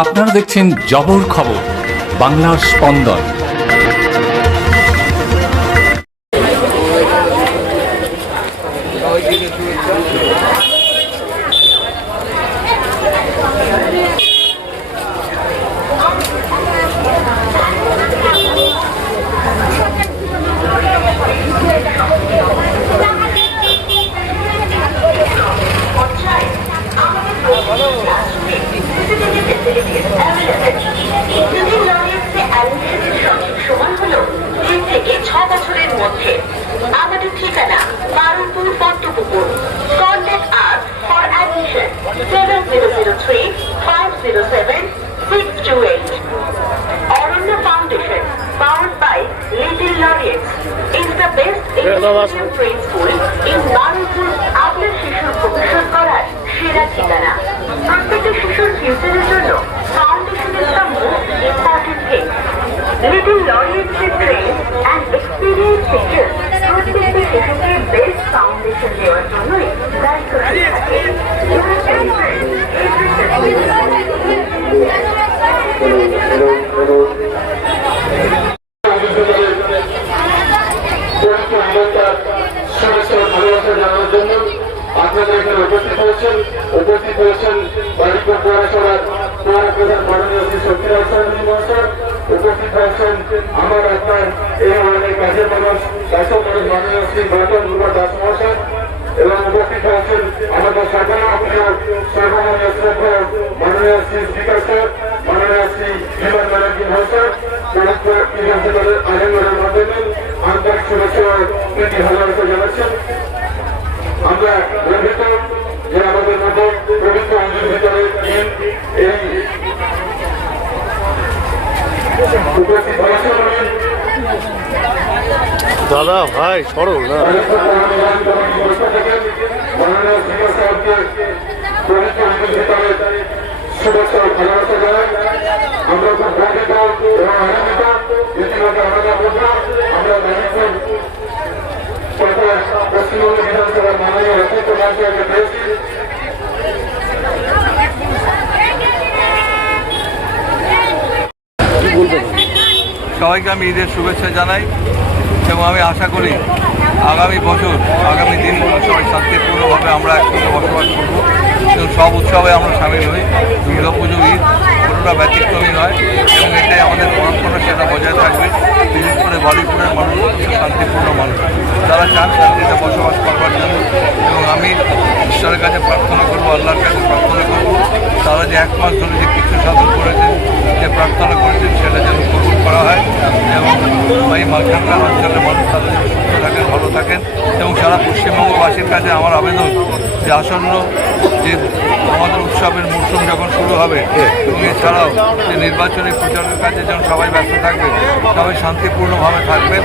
আপনারা দেখছেন জবর খবর, বাংলার স্পন্দন। আমাদের ঠিকানা Baruipur Padmapukur. Contact us for admission 7003-507-628. Aranya Foundation, powered by Little Laureates, is the best international trade school in Baruipur. আপনার শিশুর ভবিষ্যৎ করার সেরা ঠিকানা। প্রত্যেকটা শিশুর ফিউচারের জন্য foundation is the most important thing. Little Laureates train and experienced teachers প্রত্যেকটা শিশুকে বেস্ট ফাউন্ডেশন দেওয়ার জন্যই দায়িত্বশীল থাকে। আপনাদের এখানে উপস্থিত হয়েছেন বারুইপুর পৌরসভার পৌর প্রধান মাননীয় শ্রী শক্তিরাজ চৌধুরী মহাশয়, উপস্থিত হয়েছেন আমার আপনার এই ওয়ার্ডের কাজের মানুষ মাননীয় শ্রী গৌতম কুমার দাস মহাশয়, এবং উপস্থিত হয়েছেন আমাদের সরকারের প্রিয় সর্বমনীয় শ্রদ্ধেয় মাননীয় শ্রী স্পিকার স্যার, মাননীয় শ্রী বিমান ব্যানার্জি মহাশয়। দলের আয়োজনের মাধ্যমে আন্তরিক শুভেচ্ছা ও প্রীতি ভালোবাসা জানাচ্ছেন। আমরা গর্বিত যে আমাদের মধ্যে পবিত্র অঞ্জুর ভিতরে এই উপস্থিত হয়েছেন দাদা ভাই সরল না মাননীয় স্পিকার সাহেবকে পবিত্র অঞ্জুর ভিতরে শুভেচ্ছা ও ভালোবাসা জানাই। আমরা খুব গর্বিত এবং আনন্দিত। ইতিমধ্যে আমরা বারুইপুর পশ্চিমবঙ্গ বিধানসভার মাননীয় রচিত মহাশয়কে পেয়েছি। সবাইকে আমি ঈদের শুভেচ্ছা জানাই এবং আমি আশা করি আগামী বছর আগামী দিনগুলো সবাই শান্তিপূর্ণভাবে আমরা একসঙ্গে বসবাস করবো এবং সব উৎসবে আমরা সামিল হই। দুর্গা পুজো, ঈদ কোনোটা ব্যতিক্রমী নয় এবং এটাই আমাদের পরম্পরা, সেটা বজায় থাকবে। বিশেষ করে বারুইপুরের মানুষ শান্তিপূর্ণ মানুষ, তারা চান শান্তিতে বসবাস করবার জন্য। এবং আমি ঈশ্বরের কাছে প্রার্থনা করবো, আল্লাহর কাছে প্রার্থনা করবো, তারা যে 1 মাস ধরে যে কিছু সাধন করেছেন, যে প্রার্থনা করেছেন, সেটা যেন কবুল করা হয় এবং এই মাঝখানকার অঞ্চলের মানুষ তারা যেন সুস্থ থাকেন, ভালো থাকেন। এবং সারা পশ্চিমবঙ্গবাসীর কাছে আমার আবেদন যে আসন্ন যে আমাদের উৎসবের মরশুম যখন শুরু হবে এবং এছাড়াও যে নির্বাচনী প্রচারের কাছে যেন সবাই ব্যস্ত থাকবে, সবাই শান্তিপূর্ণভাবে থাকবেন।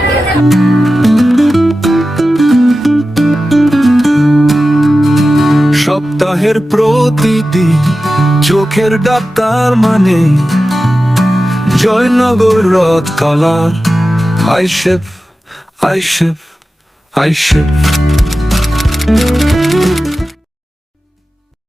সপ্তাহের প্রতিদিন চোখের ডাক্তার মানে জয়নগর রথ কালার আইশেফ আইশেফ আইশেফ